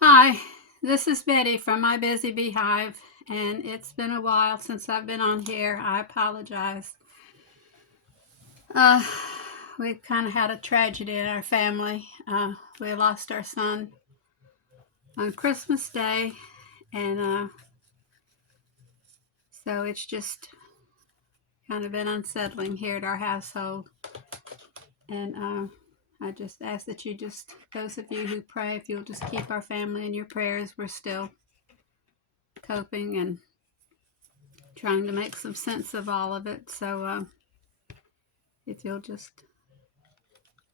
Hi, this is Betty from my busy Beehive, and it's been a while since I've been on here. I apologize. Uh, we've kind of had a tragedy in our family. We lost our son on Christmas Day, and so it's just kind of been unsettling here at our household. And I just ask that those of you who pray, if you'll just keep our family in your prayers. We're still coping and trying to make some sense of all of it. So if you'll just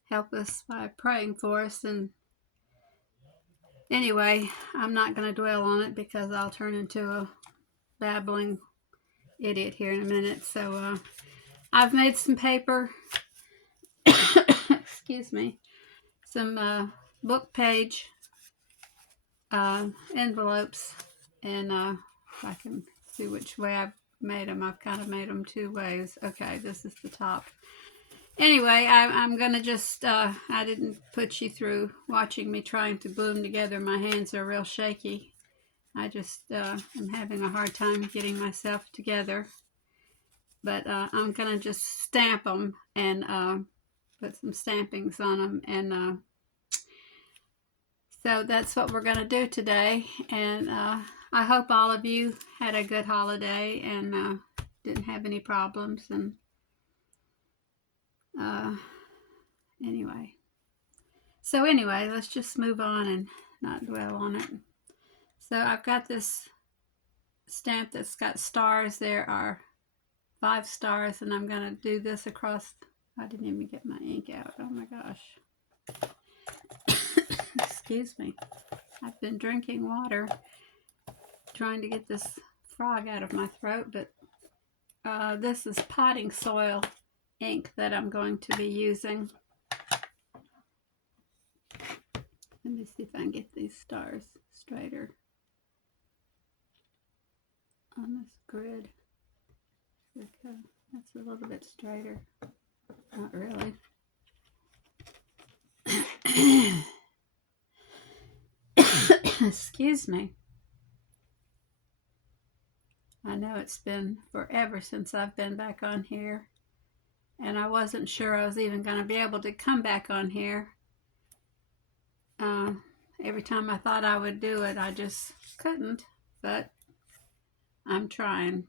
help us by praying for us. And anyway, I'm not going to dwell on it because I'll turn into a babbling idiot here in a minute. So I've made some paper, excuse me, some book page envelopes, and if I can see which way I've made them. I've kind of made them two ways. Okay, this is the top. Anyway, I'm gonna just, I didn't put you through watching me trying to glue them together. My hands are real shaky. I just am having a hard time getting myself together. But I'm gonna just stamp them and put some stampings on them. And so that's what we're gonna do today. And I hope all of you had a good holiday and didn't have any problems. And uh, anyway. So anyway, let's just move on and not dwell on it. So I've got this stamp that's got stars. There are 5 stars, and I'm going to do this across. I didn't even get my ink out. Oh my gosh. Excuse me. I've been drinking water, trying to get this frog out of my throat, but this is potting soil ink that I'm going to be using. Let me see if I can get these stars straighter on this grid. Okay, that's a little bit straighter. Not really. Excuse me. I know it's been forever since I've been back on here, and I wasn't sure I was even going to be able to come back on here. Every time I thought I would do it, I just couldn't, but I'm trying.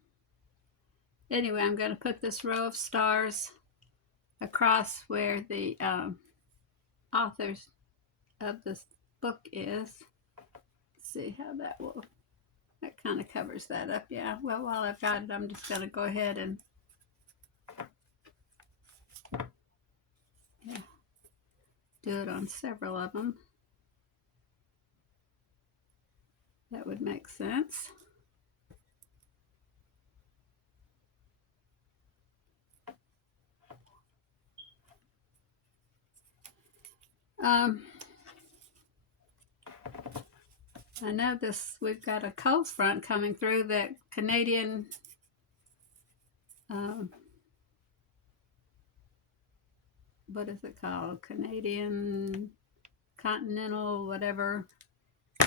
Anyway, I'm going to put this row of stars across where the authors of this book is. Let's see how that will, that kind of covers that up. Yeah, well, while I've got it, I'm just going to go ahead and do it on several of them. That would make sense. I know we've got a cold front coming through. That Canadian what is it called? Canadian continental whatever.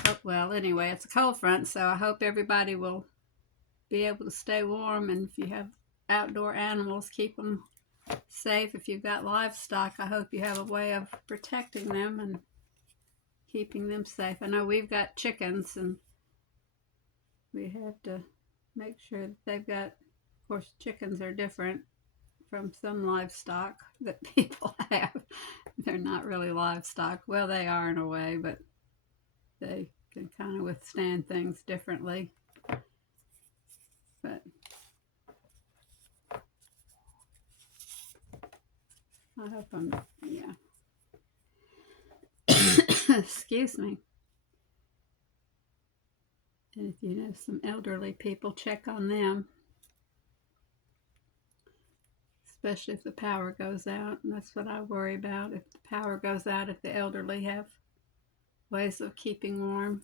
Oh, well, anyway, it's a cold front, so I hope everybody will be able to stay warm. And if you have outdoor animals, keep them safe. If you've got livestock, I hope you have a way of protecting them and keeping them safe. I know we've got chickens, and we have to make sure that they've got, of course, chickens are different from some livestock that people have. They're not really livestock. Well, they are in a way, but they can kind of withstand things differently. But I hope I'm, yeah. Excuse me. And if you know some elderly people, check on them, especially if the power goes out. And that's what I worry about. If the power goes out, if the elderly have ways of keeping warm.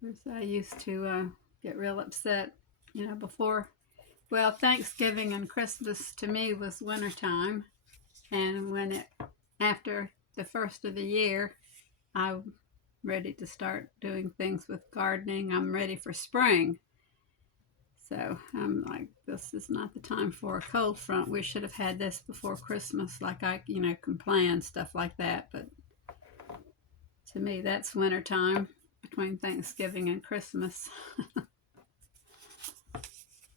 Because I used to get real upset, before. Well, Thanksgiving and Christmas to me was wintertime. And after the first of the year, I'm ready to start doing things with gardening. I'm ready for spring. So I'm like, this is not the time for a cold front. We should have had this before Christmas, like I, can plan stuff like that. But to me, that's wintertime between Thanksgiving and Christmas.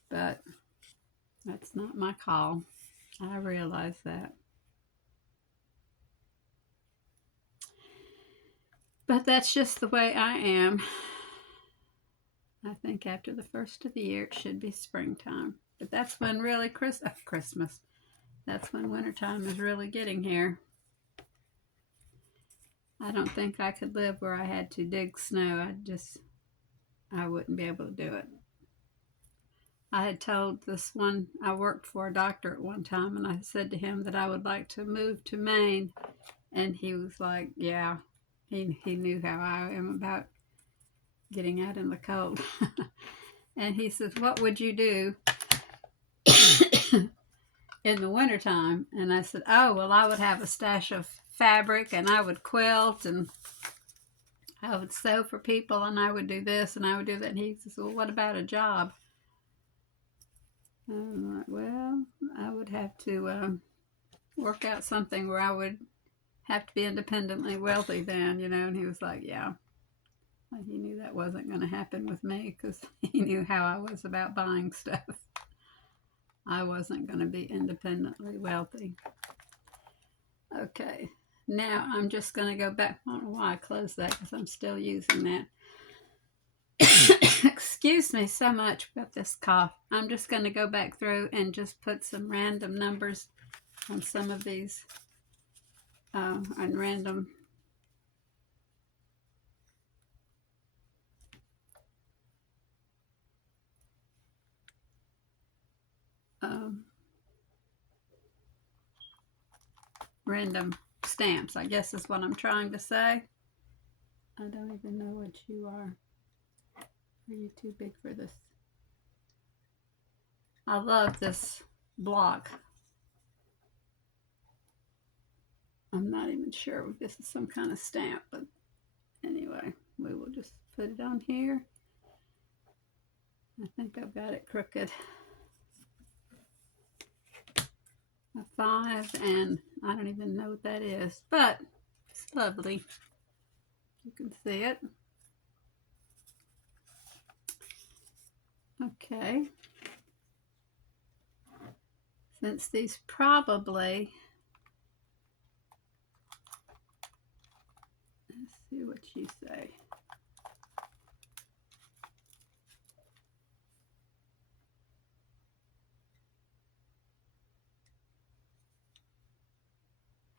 But that's not my call. I realize that. But that's just the way I am. I think after the first of the year, it should be springtime. But that's when really Christmas. That's when wintertime is really getting here. I don't think I could live where I had to dig snow. I wouldn't be able to do it. I had told I worked for a doctor at one time, and I said to him that I would like to move to Maine. And he was like, yeah, he knew how I am about getting out in the cold. And he says, what would you do in the wintertime? And I said, oh, well, I would have a stash of fabric, and I would quilt, and I would sew for people, and I would do this, and I would do that. And he says, well, what about a job? And I'm like, well, I would have to work out something where I would have to be independently wealthy then, And he was like, yeah. He knew that wasn't going to happen with me because he knew how I was about buying stuff. I wasn't going to be independently wealthy. Okay, now I'm just going to go back. I don't know why I closed that because I'm still using that. Excuse me so much about this cough. I'm just going to go back through and just put some random numbers on some of these and random random stamps, I guess is what I'm trying to say. I don't even know what you are. Are you too big for this? I love this block. I'm not even sure if this is some kind of stamp, but anyway, we will just put it on here. I think I've got it crooked. A 5, and I don't even know what that is, but it's lovely. You can see it. Okay. Since these probably, let's see what you say.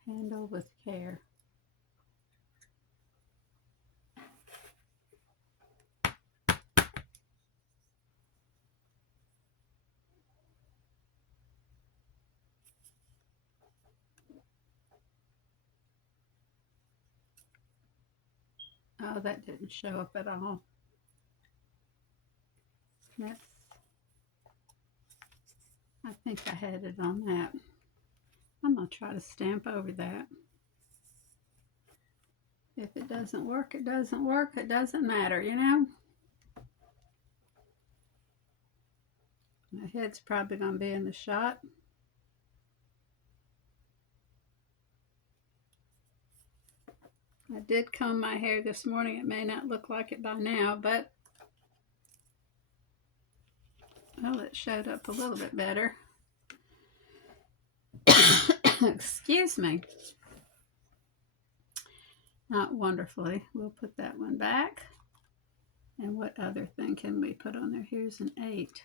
Handle with care. Oh, that didn't show up at all. I think I had it on that. I'm going to try to stamp over that. If it doesn't work, it doesn't work. It doesn't matter, My head's probably going to be in the shot. I did comb my hair this morning. It may not look like it by now, but well, it showed up a little bit better. Excuse me. Not wonderfully. We'll put that one back. And what other thing can we put on there? Here's an 8.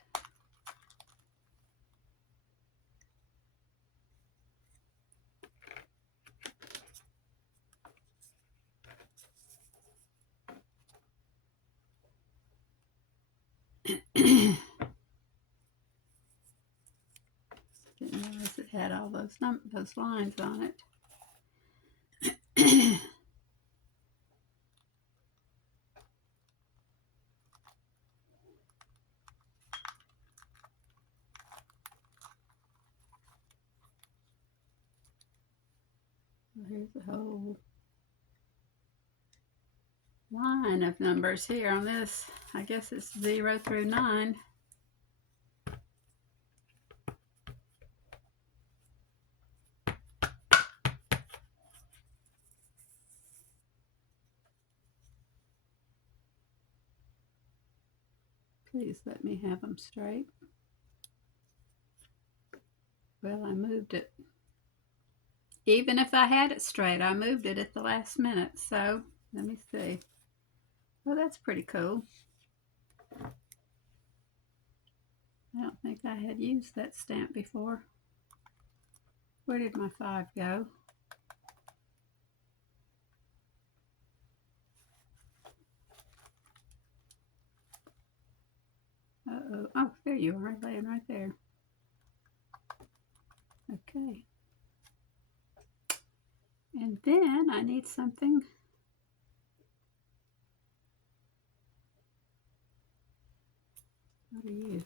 Didn't realize it had all those lines on it. there's a whole line of numbers here on this. I guess it's 0 through 9. Please let me have them straight. Well, I moved it. Even if I had it straight, I moved it at the last minute. So, let me see. Well, that's pretty cool. I don't think I had used that stamp before. Where did my 5 go? Uh-oh. Oh, there you are, laying right there. Okay. And then I need something. What are you?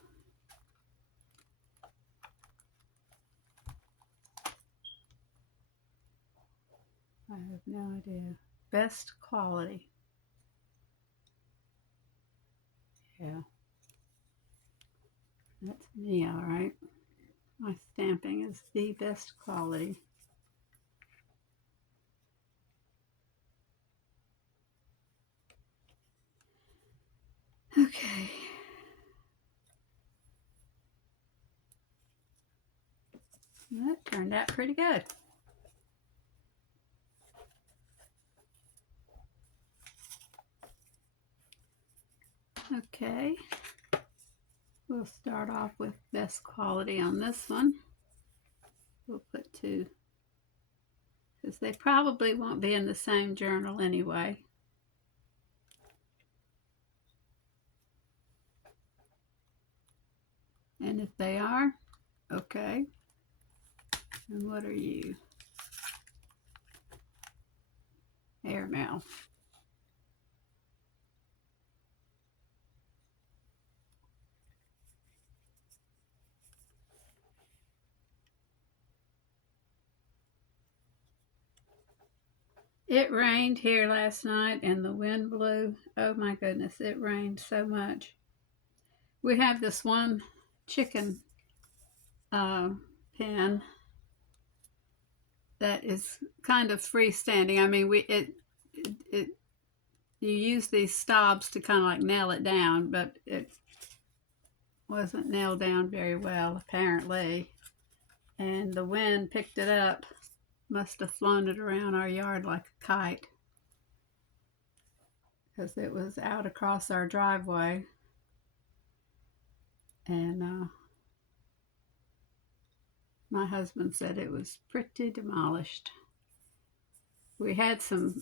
I have no idea. Best quality. Yeah. That's me, all right. My stamping is the best quality. Okay. That turned out pretty good. Okay. We'll start off with best quality on this one. We'll put 2. Because they probably won't be in the same journal anyway. And if they are, okay. And what are you? Airmail. It rained here last night and the wind blew. Oh my goodness, it rained so much. We have this one chicken pen that is kind of freestanding. I mean, you use these stobs to kind of like nail it down, but it wasn't nailed down very well apparently. And the wind picked it up, must have flown it around our yard like a kite, because it was out across our driveway. And my husband said it was pretty demolished. We had some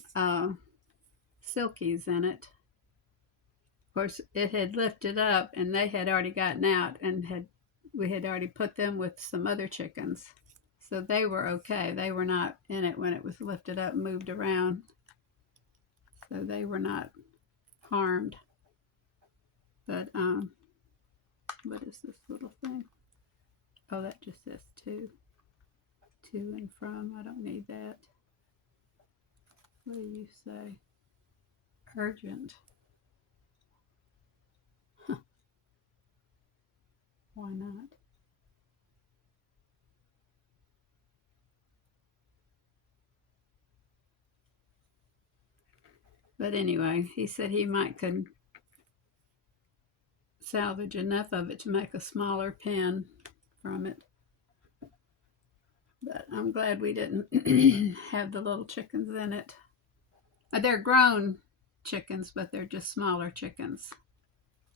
silkies in it. Of course, it had lifted up and they had already gotten out, and we had already put them with some other chickens. So they were okay. They were not in it when it was lifted up and moved around. So they were not harmed. But what is this little thing? Oh, that just says to and from. I don't need that. What do you say? Urgent. Huh. Why not? But anyway, he said he could salvage enough of it to make a smaller pen from it. But I'm glad we didn't have the little chickens in it. They're grown chickens, but they're just smaller chickens.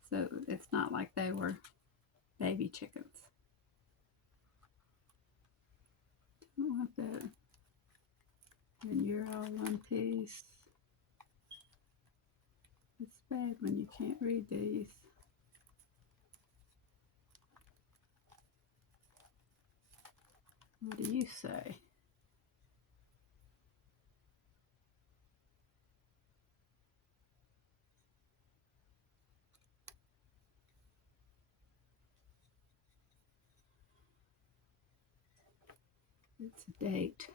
So it's not like they were baby chickens. I don't want that. And you're all one piece. It's bad when you can't read these. What do you say? It's a date.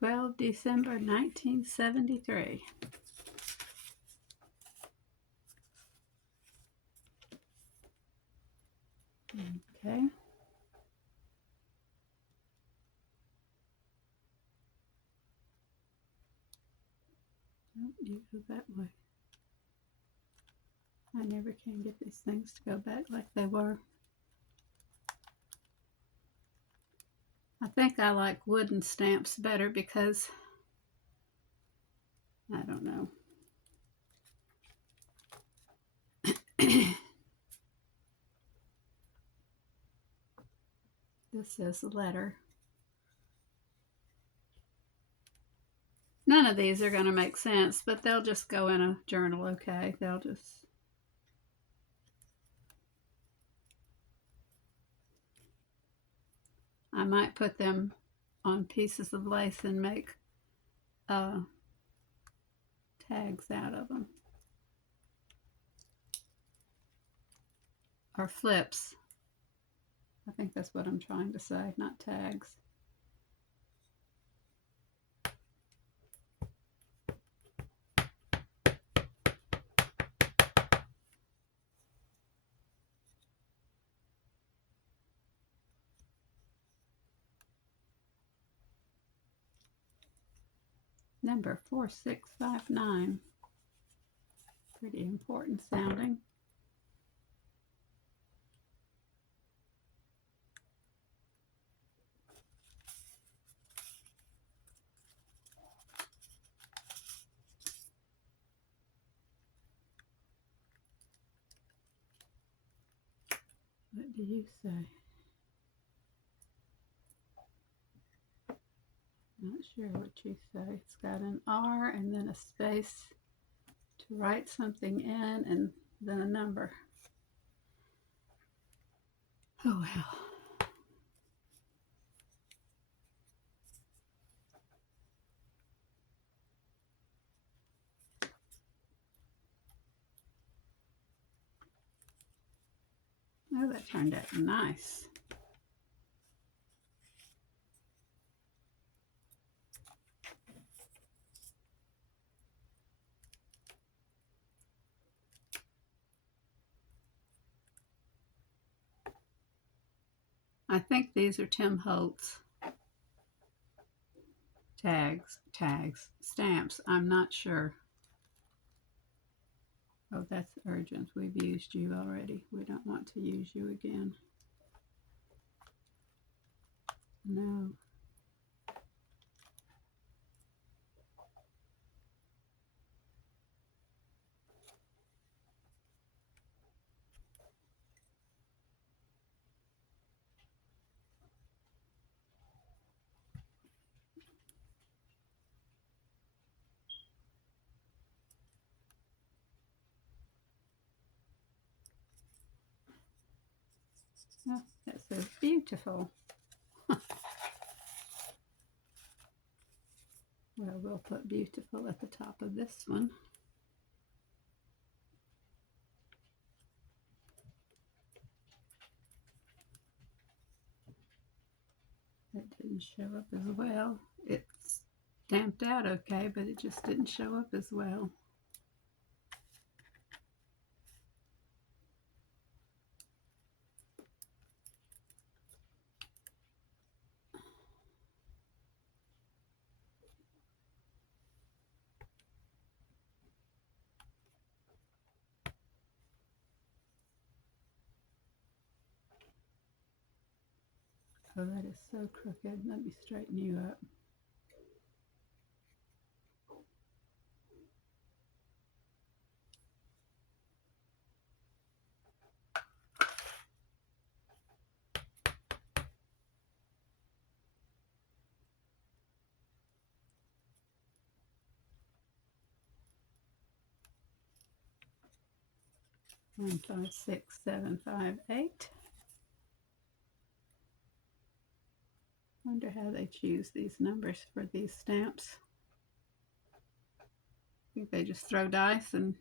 12 December 1973. Okay. Oh, you go that way. I never can get these things to go back like they were. I think I like wooden stamps better because, I don't know. This is a letter. None of these are going to make sense, but they'll just go in a journal, okay? They'll just... I might put them on pieces of lace and make tags out of them. Or flips. I think that's what I'm trying to say, not tags. Number 4659. Pretty important sounding. What do you say? Not sure what you say. It's got an R and then a space to write something in and then a number. Oh well. Oh, that turned out nice. I think these are Tim Holtz stamps. I'm not sure. Oh, that's urgent. We've used you already. We don't want to use you again. No. Oh, that says beautiful. Well, we'll put beautiful at the top of this one. It didn't show up as well. It's stamped out okay, but it just didn't show up as well. Oh, that is so crooked. Let me straighten you up. One, 5, 6, 7, 5, 8. Wonder how they choose these numbers for these stamps. I think they just throw dice and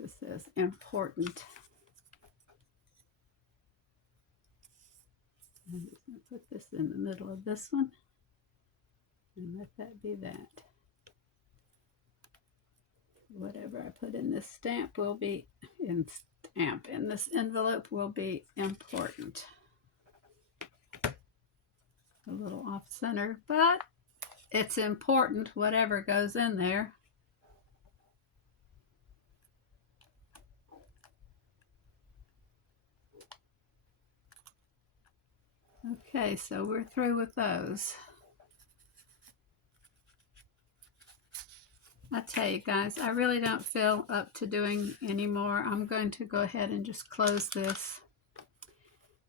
just says important. I'm just going to put this in the middle of this one and let that be that. Whatever I put in this stamp will be in this envelope will be important. A little off center, but it's important whatever goes in there. Okay, so we're through with those. I tell you guys, I really don't feel up to doing any more. I'm going to go ahead and just close this.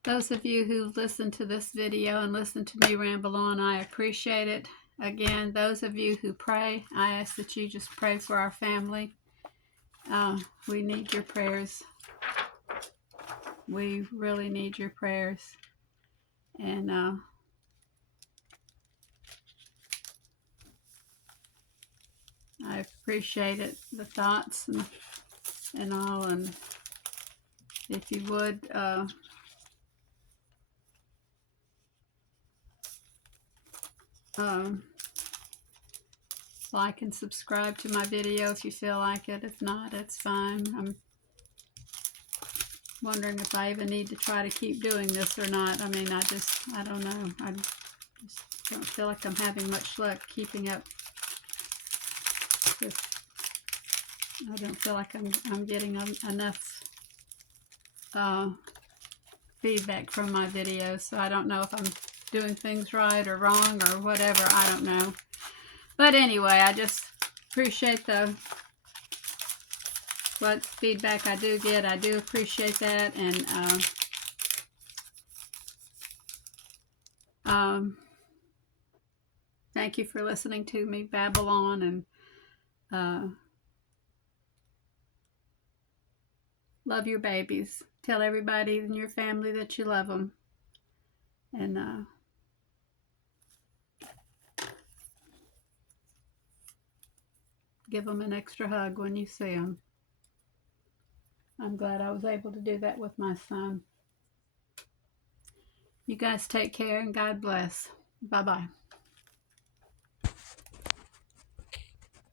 Those of you who listen to this video and listen to me ramble on, I appreciate it. Again, those of you who pray, I ask that you just pray for our family. We need your prayers. We really need your prayers. And I appreciate it, the thoughts and all. And if you would like and subscribe to my video if you feel like it. If not, it's fine. I'm wondering if I even need to try to keep doing this or not. I mean, I don't know. I just don't feel like I'm having much luck keeping up with. I don't feel like I'm getting enough feedback from my videos, so I don't know if I'm doing things right or wrong or whatever. I don't know. But anyway, I just appreciate what feedback I do get. I do appreciate that. And thank you for listening to me babble on. And love your babies. Tell everybody in your family that you love them. And give them an extra hug when you see them. I'm glad I was able to do that with my son. You guys take care and God bless. Bye-bye.